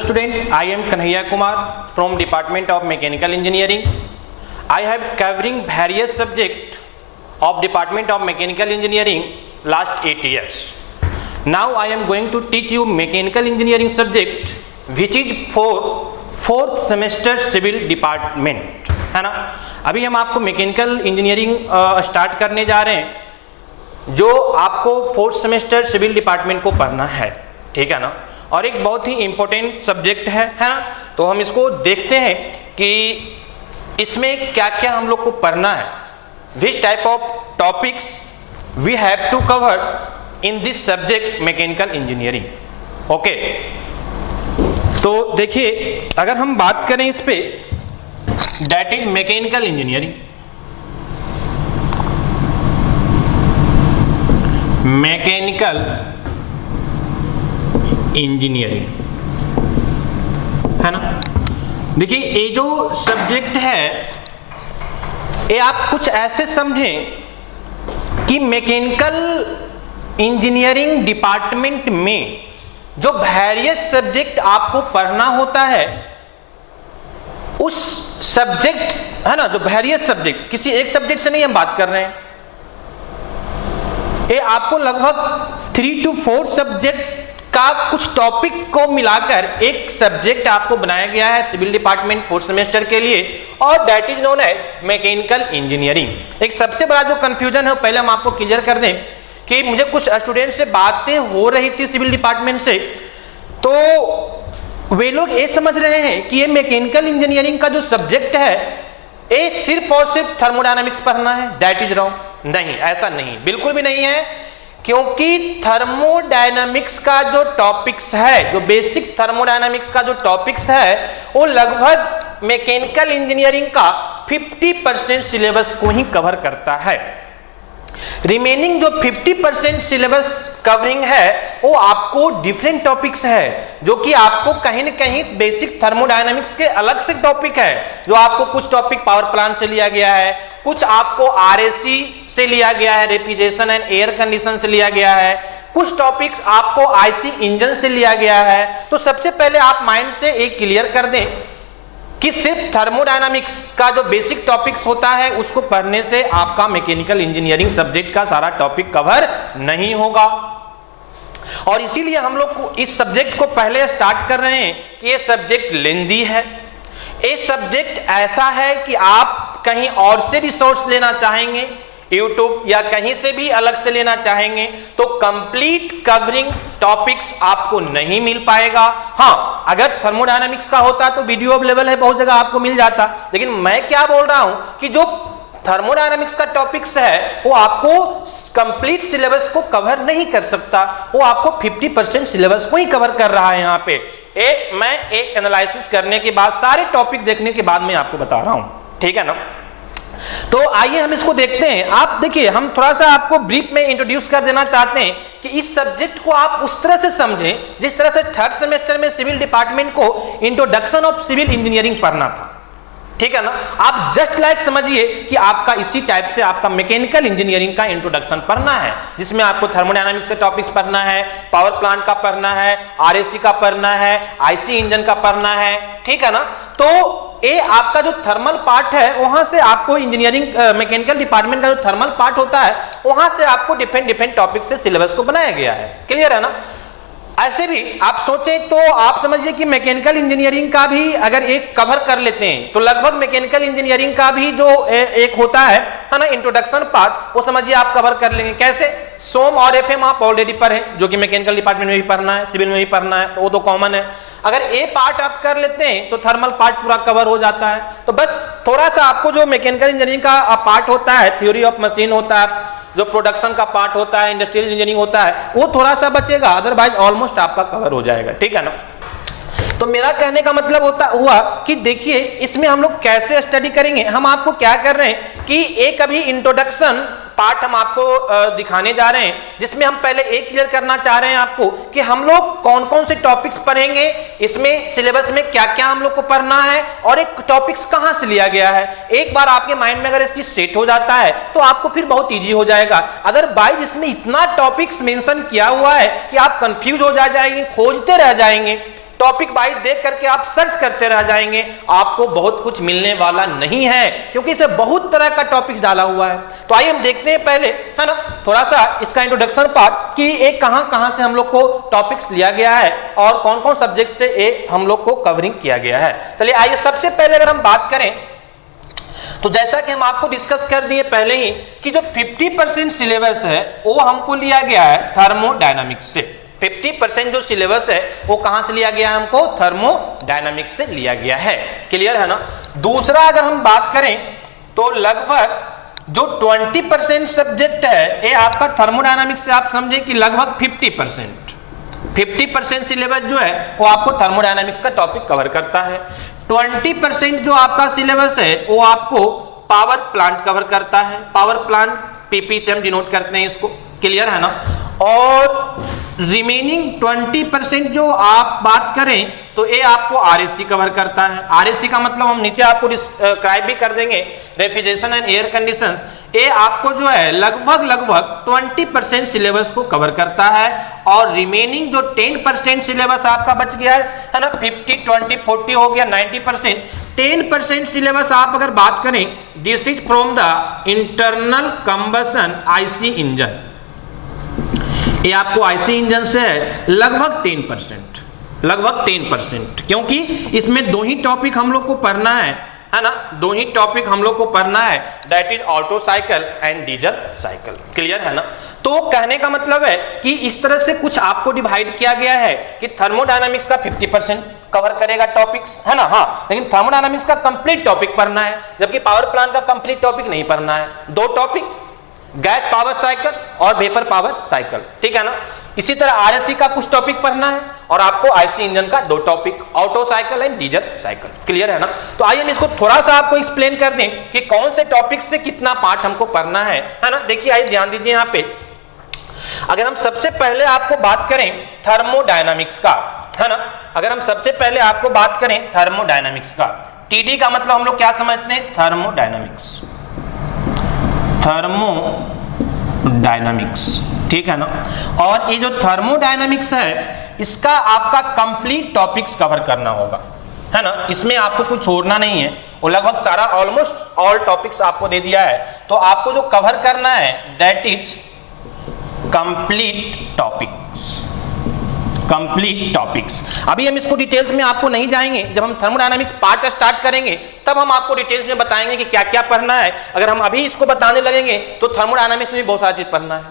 student, I am Kanhaiya Kumar from Department of Mechanical Engineering. I have covering various subjects of Department of Mechanical Engineering last 8 years. Now I am going to teach you Mechanical Engineering subject which is for 4th semester Civil Department, है ना। अभी हम आपको mechanical engineering start करने जा रहे हैं जो आपको 4th सेमेस्टर सिविल डिपार्टमेंट को पढ़ना है, ठीक है ना। और एक बहुत ही इंपॉर्टेंट सब्जेक्ट है ना। तो हम इसको देखते हैं कि इसमें क्या क्या हम लोग को पढ़ना है, which type of topics we have to cover in this subject mechanical engineering. Okay, तो देखिए अगर हम बात करें इस पे, that is mechanical engineering. Mechanical engineering, है ना। देखिए ये जो सब्जेक्ट है ये आप कुछ ऐसे समझें कि मैकेनिकल इंजीनियरिंग डिपार्टमेंट में जो वेरियस सब्जेक्ट आपको पढ़ना होता है उस सब्जेक्ट, है ना, जो वेरियस सब्जेक्ट, किसी एक सब्जेक्ट से नहीं हम बात कर रहे हैं, ये आपको लगभग 3 to 4 सब्जेक्ट का कुछ टॉपिक को मिलाकर एक सब्जेक्ट आपको बनाया गया है सिविल डिपार्टमेंट 4th सेमेस्टर के लिए, और that is known as mechanical engineering. एक सबसे बड़ा जो कंफ्यूजन है पहले हम आपको क्लियर कर दें कि मुझे कुछ स्टूडेंट से बातें हो रही थी सिविल डिपार्टमेंट से, तो वे लोग ये समझ रहे हैं कि ये मैकेनिकल इंजीनियरिंग का जो सब्जेक्ट है ये सिर्फ और सिर्फ थर्मोडायनामिक्स पढ़ना है। That is wrong. नहीं, ऐसा नहीं, बिल्कुल भी नहीं है, क्योंकि थर्मोडायनामिक्स का जो टॉपिक्स है, जो बेसिक थर्मोडायनामिक्स का जो टॉपिक्स है वो लगभग मैकेनिकल इंजीनियरिंग का 50% सिलेबस को ही कवर करता है। रिमेनिंग जो 50% सिलेबस कवरिंग है वो आपको डिफरेंट टॉपिक्स है, जो कि आपको कहीं न कहीं बेसिक थर्मोडायनामिक्स के अलग से टॉपिक है, जो आपको कुछ टॉपिक पावर प्लांट से लिया गया है, कुछ आपको आरएसी से लिया गया है, रेफ्रिजरेशन एंड एयर कंडीशन से लिया गया है, कुछ टॉपिक्स आपको आईसी इंजन से लिया गया है। तो सबसे पहले आप माइंड से एक क्लियर कर दें कि सिर्फ थर्मोडायनामिक्स का जो बेसिक टॉपिक्स होता है उसको पढ़ने से आपका मैकेनिकल इंजीनियरिंग सब्जेक्ट का सारा टॉपिक कवर नहीं होगा। और इसीलिए हम लोग को इस सब्जेक्ट को पहले स्टार्ट कर रहे हैं कि ये सब्जेक्ट लेंदी है, ये सब्जेक्ट ऐसा है कि आप कहीं और से रिसोर्स लेना चाहेंगे, यूट्यूब या कहीं से भी अलग से लेना चाहेंगे तो कंप्लीट कवरिंग टॉपिक्स आपको नहीं मिल पाएगा। हाँ, अगर थर्मोडायनामिक्स का होता तो वीडियो अवेलेबल है, बहुत जगह आपको मिल जाता, लेकिन मैं क्या बोल रहा हूं कि जो थर्मोडायनामिक्स का टॉपिक्स है वो आपको कंप्लीट सिलेबस को कवर नहीं कर सकता, वो आपको 50% सिलेबस को ही कवर कर रहा है। यहाँ पे मैं एक एनालिसिस करने के बाद, सारे टॉपिक देखने के बाद मैं आपको बता रहा हूं, ठीक है ना। तो आइए हम इसको देखते हैं। आप देखिए, हम थोड़ा सा आपको ब्रीफ में इंट्रोड्यूस कर देना चाहते हैं कि इस सब्जेक्ट को आप उस तरह से समझें जिस तरह से 3rd सेमेस्टर में सिविल डिपार्टमेंट को इंट्रोडक्शन ऑफ सिविल इंजीनियरिंग पढ़ना था, ठीक है ना। आप जस्ट लाइक समझिए कि आपका इसी टाइप से आपका मैकेनिकल इंजीनियरिंग का इंट्रोडक्शन पढ़ना है, जिसमें आपको थर्मोडायनामिक्स का टॉपिक्स पढ़ना है, पावर प्लांट का पढ़ना है, आरएसी का पढ़ना है, आईसी इंजन का पढ़ना है, ठीक है ना। तो ये आपका जो थर्मल पार्ट है वहां से आपको इंजीनियरिंग मैकेनिकल डिपार्टमेंट का जो थर्मल पार्ट होता है वहां से आपको डिफरेंट टॉपिक से सिलेबस को बनाया गया है। क्लियर है ना। ऐसे भी आप सोचें तो आप समझिए कि मैकेनिकल इंजीनियरिंग का भी अगर एक कवर कर लेते हैं तो लगभग मैकेनिकल इंजीनियरिंग का भी जो एक होता है ना, इंट्रोडक्शन पार्ट, वो समझिए आप कवर कर लेंगे। कैसे? सोम और एफएम आप ऑलरेडी पढ़े, जो कि मैकेनिकल डिपार्टमेंट में भी पढ़ना है, सिविल में भी पढ़ना है, तो वो तो कॉमन है। अगर ए पार्ट आप कर लेते हैं तो थर्मल पार्ट पूरा कवर हो जाता है। तो बस थोड़ा सा आपको जो मैकेनिकल इंजीनियरिंग का पार्ट होता है, थ्योरी ऑफ मशीन होता है, जो प्रोडक्शन का पार्ट होता है, इंडस्ट्रियल इंजीनियरिंग होता है, वो थोड़ा सा बचेगा, अदरवाइज ऑलमोस्ट आपका कवर हो जाएगा, ठीक है ना। तो मेरा कहने का मतलब हुआ कि देखिए इसमें हम लोग कैसे स्टडी करेंगे। हम आपको क्या कर रहे हैं कि एक अभी इंट्रोडक्शन पार्ट हम आपको दिखाने जा रहे हैं, जिसमें हम पहले एक क्लियर करना चाह रहे हैं आपको कि हम लोग कौन कौन से टॉपिक्स पढ़ेंगे, इसमें सिलेबस में क्या क्या हम लोग को पढ़ना है और एक टॉपिक्स कहां से लिया गया है। एक बार आपके माइंड में अगर इस चीज सेट हो जाता है तो आपको फिर बहुत इजी हो जाएगा। अदरवाइज इसमें इतना टॉपिक्स मेंशन किया हुआ है कि आप कंफ्यूज हो जाएंगे, खोजते रह जाएंगे। टॉपिक वाइज देख करके आप सर्च करते रह जाएंगे, आपको बहुत कुछ मिलने वाला नहीं है, क्योंकि इसमें बहुत तरह का टॉपिक डाला हुआ है। तो आइए हम देखते हैं पहले, है ना, थोड़ा सा इसका इंट्रोडक्शन पार्ट कि एक कहां से हम लोग को टॉपिक्स लिया गया है और कौन कौन सब्जेक्ट से ये हम लोग को कवरिंग किया गया है। चलिए आइए सबसे पहले अगर हम बात करें तो जैसा कि हम आपको डिस्कस कर दिए पहले ही कि जो 50% सिलेबस है वो हमको लिया गया है थर्मोडायनामिक्स से। 50% जो सिलेबस है वो कहां से लिया गया है, हमको थर्मोडायनामिक्स से लिया गया है। क्लियर है ना। दूसरा अगर हम बात करें तो लगभग जो 20% सब्जेक्ट है ये आपका थर्मोडायनामिक्स से आप समझे कि लगभग 50% सिलेबस जो है वो आपको थर्मोडायनामिक्स का टॉपिक कवर करता है। 20% जो आपका सिलेबस है वो आपको पावर प्लांट कवर करता है। पावर प्लांट पीपी से हम डिनोट करते हैं इसको। क्लियर है ना। और रिमेनिंग 20% जो आप बात करें तो ये आपको आरएससी कवर करता है। आरएससी का मतलब हम नीचे आपको डिस्क्राइब भी कर देंगे, रेफ्रिजरेशन एंड एयर कंडीशंस। ये आपको जो है लगभग 20% सिलेबस को कवर करता है। और रिमेनिंग जो 10% सिलेबस आपका बच गया है ना, 50, 20, 40 हो गया 90%। 10% सिलेबस आप अगर बात करें, this is from the internal combustion IC engine. ये आपको आईसी इंजन से है लगभग 10%, क्योंकि इसमें दो ही टॉपिक हम लोग को पढ़ना है ना, दो ही टॉपिक हम लोग को पढ़ना है, that is auto cycle and diesel cycle. Clear है ना। तो कहने का मतलब है कि इस तरह से कुछ आपको डिवाइड किया गया है कि थर्मोडायनामिक्स का 50% कवर करेगा टॉपिक्स, है ना। हाँ, लेकिन थर्मोडायनामिक्स का कंप्लीट टॉपिक पढ़ना है, जबकि पावर प्लांट का कंप्लीट टॉपिक नहीं पढ़ना है। दो टॉपिक, गैस पावर साइकिल और वेपर पावर साइकिल, ठीक है ना। इसी तरह आरएससी का कुछ टॉपिक पढ़ना है और आपको आईसी इंजन का दो topic, auto cycle and diesel cycle. Clear है ना। तो आइए हम इसको थोड़ा सा आपको एक्सप्लेन कर दें कि कौन से टॉपिक से कितना पार्ट हमको पढ़ना है ना। देखिए आइए ध्यान दीजिए यहाँ पे। अगर हम सबसे पहले आपको बात करें थर्मोडायनामिक्स का, है ना, अगर हम सबसे पहले आपको बात करें थर्मोडायनामिक्स का, टीडी का मतलब हम लोग क्या समझते हैं, थर्मोडायनामिक्स, थर्मोडायनामिक्स, ठीक है ना। और ये जो थर्मोडायनामिक्स है इसका आपका कंप्लीट टॉपिक्स कवर करना होगा, है ना। इसमें आपको कुछ छोड़ना नहीं है, वो लगभग सारा ऑलमोस्ट ऑल टॉपिक्स आपको दे दिया है। तो आपको जो कवर करना है दैट इज कंप्लीट टॉपिक्स। अभी हम इसको डिटेल्स में आपको नहीं जाएंगे, जब हम थर्मोडायनामिक्स पार्ट स्टार्ट करेंगे तब हम आपको डिटेल्स में बताएंगे कि क्या क्या पढ़ना है। अगर हम अभी इसको बताने लगेंगे तो थर्मोडायनामिक्स में भी बहुत सारी चीज पढ़ना है,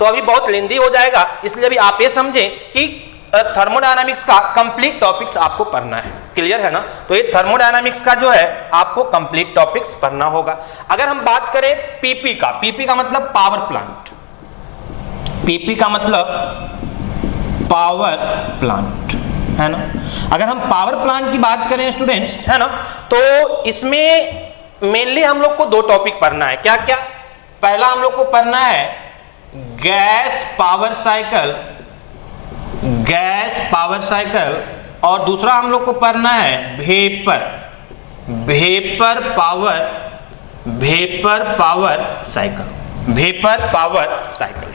तो अभी बहुत लेंदी हो जाएगा। इसलिए अभी आप ये समझें कि थर्मोडायनामिक्स का कंप्लीट टॉपिक्स आपको पढ़ना है। क्लियर है ना। तो ये थर्मोडायनामिक्स का जो है आपको कंप्लीट टॉपिक्स पढ़ना होगा। अगर हम बात करें पीपी का, पीपी का मतलब पावर प्लांट, पीपी का मतलब पावर प्लांट, है ना। अगर हम पावर प्लांट की बात करें स्टूडेंट्स, है ना, तो इसमें मेनली हम लोग को दो टॉपिक पढ़ना है। क्या क्या? पहला हम लोग को पढ़ना है गैस पावर साइकिल, और दूसरा हम लोग को पढ़ना है वेपर पावर साइकिल,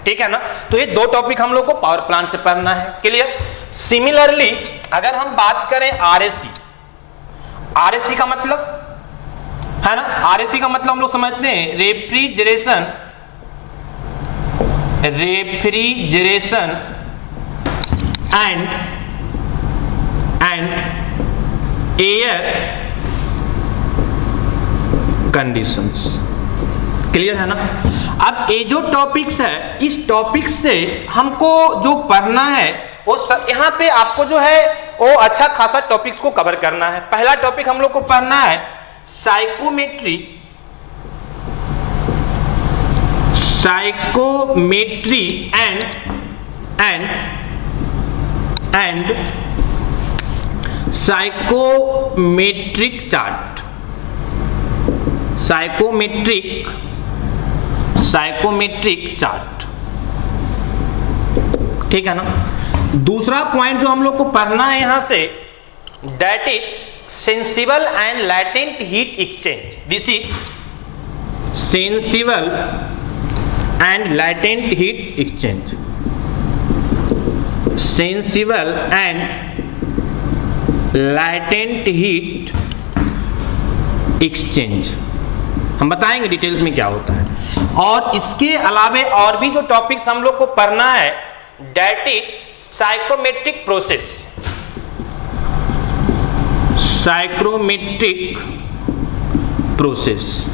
ठीक है ना। तो ये दो टॉपिक हम लोग को पावर प्लांट से पढ़ना है। क्लियर। सिमिलरली अगर हम बात करें आरएससी का मतलब, है ना, आरएससी का मतलब हम लोग समझते हैं refrigeration and air conditions. Clear है ना। अब ये जो टॉपिक्स है, इस टॉपिक्स से हमको जो पढ़ना है वो यहाँ पे आपको जो है वो अच्छा खासा टॉपिक्स को कवर करना है। पहला टॉपिक हम लोग को पढ़ना है psychrometry and psychrometric chart, psychrometric chart, ठीक है ना। दूसरा पॉइंट जो हम लोग को पढ़ना है यहां say that is sensible and latent heat exchange. This is sensible and latent heat exchange, sensible and latent heat exchange, हम बताएंगे डिटेल्स में क्या होता है। और इसके अलावे और भी जो टॉपिक्स हम लोग को पढ़ना है, that is psychrometric process, psychrometric process,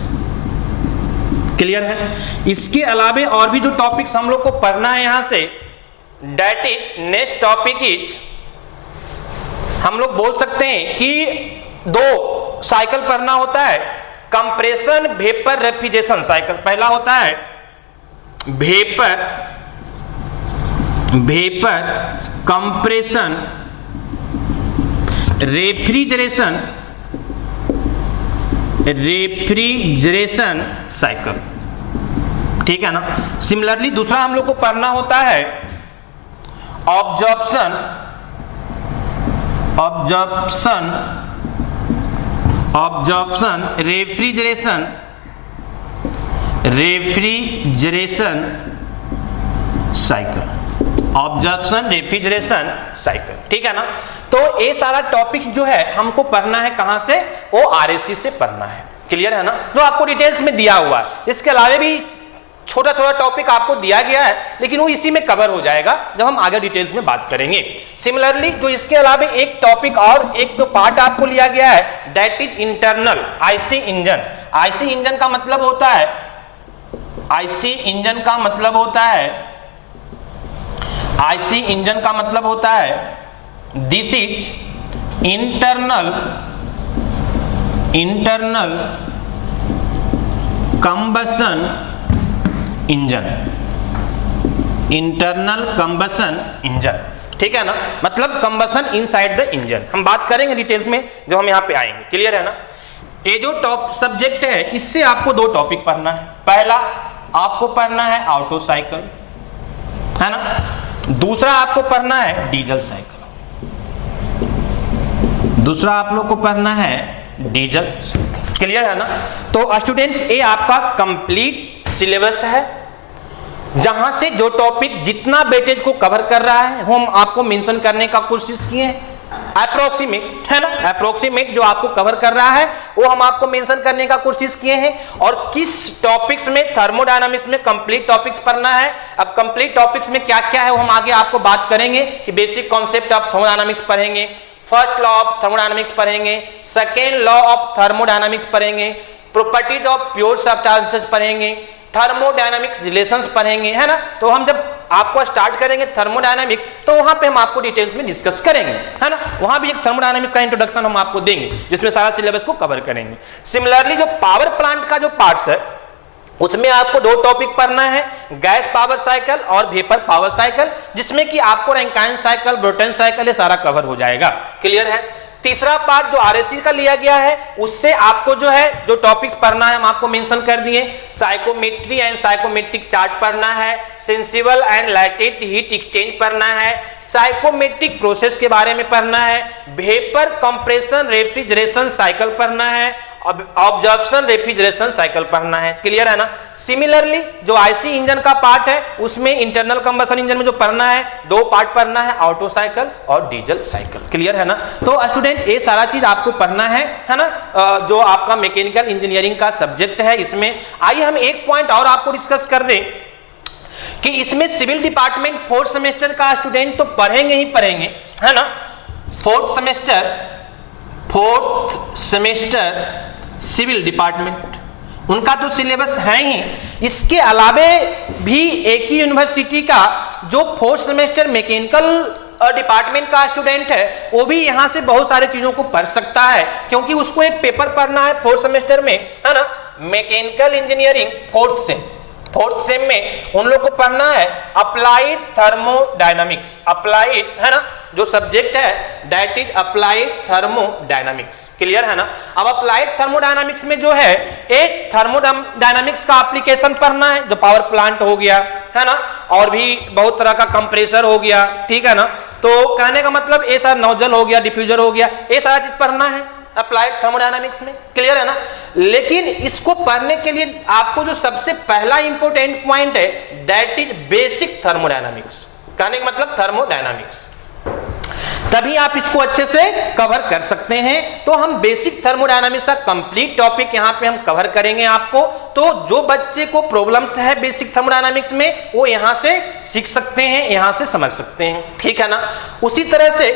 clear है। इसके अलावे और भी जो टॉपिक्स हम लोग को पढ़ना है यहां से, that is next topic is, हम लोग बोल सकते हैं कि दो साइकिल पढ़ना होता है, कंप्रेशन वेपर रेफ्रिजरेशन साइकिल। पहला होता है वेपर कंप्रेशन रेफ्रिजरेशन साइकिल, ठीक है ना। सिमिलरली दूसरा हम लोग को पढ़ना होता है ऑब्जॉर्प्शन रेफ्रिजरेशन साइकिल, ठीक है ना। तो ये सारा टॉपिक जो है हमको पढ़ना है कहां से, वो आरएससी से पढ़ना है, क्लियर है ना, जो आपको डिटेल्स में दिया हुआ है। इसके अलावा भी छोटा छोटा टॉपिक आपको दिया गया है, लेकिन वो इसी में कवर हो जाएगा जब हम आगे डिटेल्स में बात करेंगे। सिमिलरली जो इसके अलावा एक टॉपिक और एक तो पार्ट आपको लिया गया है, that is internal IC engine. IC engine का मतलब होता है, आईसी इंजन का मतलब होता है this is internal combustion engine, ठीक है ना, मतलब कंबशन इनसाइड द इंजन। हम बात करेंगे डिटेल्स में जो हम यहाँ पे आएंगे, क्लियर है ना। ये जो टॉप सब्जेक्ट है, इससे आपको दो टॉपिक पढ़ना है। पहला आपको पढ़ना है ऑटो साइकिल, है ना, दूसरा आपको पढ़ना है डीजल साइकिल, दूसरा आप लोग को पढ़ना है डीजल साइकिल, क्लियर है ना। तो स्टूडेंट्स ये आपका कंप्लीट सिलेबस है, जहां से जो टॉपिक जितना वेटेज को कवर कर रहा है हम आपको मेंशन करने का कोशिश किए हैं। अप्रोक्सीमेट, है ना, अप्रोक्सीमेट जो आपको कवर कर रहा है वो हम आपको मेंशन करने का कोशिश किए हैं। और किस टॉपिक्स में, थर्मोडायनामिक्स में कंप्लीट टॉपिक्स पढ़ना है। अब कंप्लीट टॉपिक्स में क्या क्या है वो हम आगे आपको बात करेंगे कि बेसिक कॉन्सेप्ट ऑफ थर्मोडायनामिक्स पढ़ेंगे, फर्स्ट लॉ ऑफ थर्मोडायनामिक्स पढ़ेंगे, सेकेंड लॉ ऑफ थर्मोडायनामिक्स पढ़ेंगे, प्रॉपर्टीज ऑफ प्योर सब्सटेंसेस पढ़ेंगे, थर्मोडायनामिक्स रिलेशंस पढ़ेंगे, है ना। तो हम जब आपको स्टार्ट करेंगे थर्मोडायनामिक्स, तो वहां पे हम आपको डिटेल्स में डिस्कस करेंगे, है ना। वहां भी एक थर्मोडायनामिक्स का इंट्रोडक्शन हम आपको देंगे जिसमें सारा सिलेबस को कवर करेंगे। सिमिलरली जो पावर प्लांट का जो पार्ट्स है उसमें आपको दो टॉपिक पढ़ना है, गैस पावर साइकिल और वेपर पावर साइकिल, जिसमें कि आपको रैंकाइन साइकिल, ब्रोटन साइकिल ये सारा कवर हो जाएगा, क्लियर है। तीसरा पार्ट जो आरएससी का लिया गया है, उससे आपको जो है जो टॉपिक्स पढ़ना है हम आपको मेंशन कर दिए। साइकोमेट्री एंड साइकोमेट्रिक चार्ट पढ़ना है, sensible and latent heat exchange पढ़ना है, साइकोमेट्रिक प्रोसेस के बारे में पढ़ना है, वेपर कंप्रेशन रेफ्रिजरेशन साइकिल पढ़ना है, ऑब्जर्प्शन रेफ्रिजरेशन साइकिल पढ़ना है, क्लियर है ना। सिमिलरली जो आईसी इंजन का पार्ट है उसमें इंटरनल कंबशन इंजन में जो पढ़ना है दो पार्ट पढ़ना है, ऑटो साइकिल और डीजल साइकिल, क्लियर है ना। तो स्टूडेंट ये सारा चीज आपको पढ़ना है ना, जो आपका मैकेनिकल इंजीनियरिंग का सब्जेक्ट है इसमें। आइए हम एक पॉइंट और आपको डिस्कस कर दें कि इसमें सिविल डिपार्टमेंट फोर्थ सेमेस्टर का स्टूडेंट तो पढ़ेंगे ही पढ़ेंगे, है ना। फोर्थ सेमेस्टर सिविल डिपार्टमेंट उनका तो सिलेबस है ही, इसके अलावे भी एक ही यूनिवर्सिटी का जो फोर्थ सेमेस्टर मैकेनिकल डिपार्टमेंट का स्टूडेंट है वो भी यहां से बहुत सारे चीजों को पढ़ सकता है, क्योंकि उसको एक पेपर पढ़ना है फोर्थ सेमेस्टर में, है ना, मैकेनिकल इंजीनियरिंग फोर्थ सेम में उन लोग को पढ़ना है अप्लाइड थर्मोडायनामिक्स, अप्लाइड, है ना, जो सब्जेक्ट है that is applied thermodynamics, clear है ना। अब अप्लाइड थर्मोडायनामिक्स में जो है एक थर्मोडायनामिक्स का एप्लीकेशन पढ़ना है, जो पावर प्लांट हो गया, है ना, और भी बहुत तरह का कंप्रेसर हो गया, ठीक है ना। तो कहने का मतलब ये सारा नोजल हो गया, डिफ्यूजर हो गया, ये सारा चीज पढ़ना है अप्लाइड थर्मोडायनामिक्स में, क्लियर है ना। लेकिन इसको पढ़ने के लिए आपको जो सबसे पहला इंपॉर्टेंट पॉइंट है दैट इज बेसिक थर्मोडायनामिक्स, कहने का मतलब थर्मोडायनामिक्स। तभी आप इसको अच्छे से कवर कर सकते हैं। तो हम बेसिक थर्मोडायनामिक्स का कंप्लीट टॉपिक यहां पे हम कवर करेंगे आपको। तो जो बच्चे को प्रॉब्लम्स है बेसिक थर्मोडायनामिक्स में वो यहां से सीख सकते हैं, यहां से समझ सकते हैं, ठीक है ना। उसी तरह से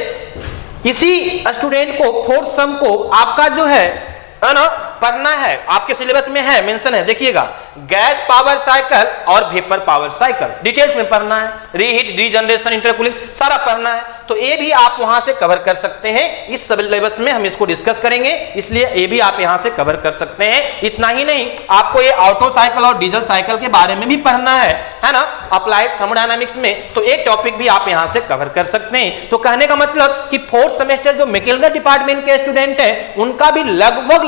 इसी स्टूडेंट को फोर्थ सम को आपका जो है ना पढ़ना है, आपके सिलेबस में है, मेंशन है, देखिएगा गैस पावर साइकिल और वेपर पावर साइकिल डिटेल्स में पढ़ना है, रीहीट, रीजनरेशन, इंटरकूलिंग सारा पढ़ना है। तो ये भी आप वहां से कवर कर सकते हैं, इस सिलेबस में हम इसको डिस्कस करेंगे, इसलिए ये भी आप यहां से कवर कर सकते हैं। इतना ही नहीं, आपको ये ऑटो साइकिल और डीजल साइकिल के बारे में भी पढ़ना है ना, अप्लाइड थर्मोडायनामिक्स में, तो एक टॉपिक भी आप यहां से कवर कर सकते हैं। तो कहने का मतलब कि फोर्थ सेमेस्टर जो मैकेनिकल डिपार्टमेंट के स्टूडेंट है उनका भी लगभग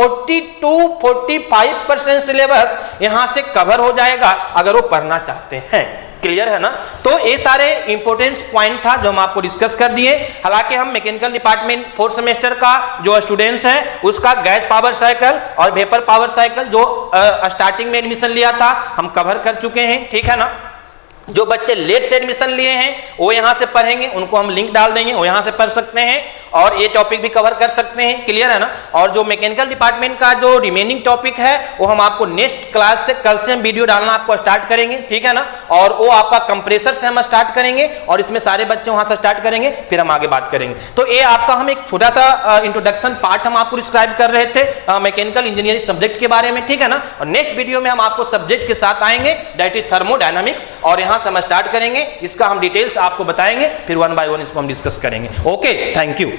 40-45% सिलेबस यहां से कवर हो जाएगा अगर वो पढ़ना चाहते हैं। क्लियर है ना। तो ये सारे इंपॉर्टेंट पॉइंट था जो हम आपको डिस्कस कर दिए। हालांकि हम मैकेनिकल डिपार्टमेंट फोर्थ सेमेस्टर का जो स्टूडेंट्स हैं उसका गैस पावर साइकिल और वेपर पावर साइकिल जो स्टार्टिंग में एडमिशन लिया था हम कवर कर चुके हैं, ठीक है ना। जो बच्चे लेट से एडमिशन लिए हैं वो यहां से पढ़ेंगे, उनको हम लिंक डाल देंगे, वो यहां से पढ़ सकते हैं और ये टॉपिक भी कवर कर सकते हैं। क्लियर है ना। और जो मैकेनिकल डिपार्टमेंट का जो रिमेनिंग टॉपिक है वो हम आपको नेक्स्ट क्लास से, कल से हम वीडियो डालना आपको स्टार्ट करेंगे, ठीक है ना। और वो आपका कंप्रेसर से हम स्टार्ट करेंगे और इसमें सारे बच्चे वहां से स्टार्ट करेंगे, फिर हम आगे बात करेंगे। तो ये आपका हम एक छोटा सा इंट्रोडक्शन पार्ट हम आपको डिस्क्राइब कर रहे थे मैकेनिकल इंजीनियरिंग सब्जेक्ट के बारे में, ठीक है ना। और नेक्स्ट वीडियो में हम आपको सब्जेक्ट के साथ आएंगे दैट इज थर्मोडायनामिक्स, और यहां से हम स्टार्ट करेंगे, इसका हम डिटेल्स आपको बताएंगे, फिर वन बाय वन इसको हम डिस्कस करेंगे। Okay, thank you.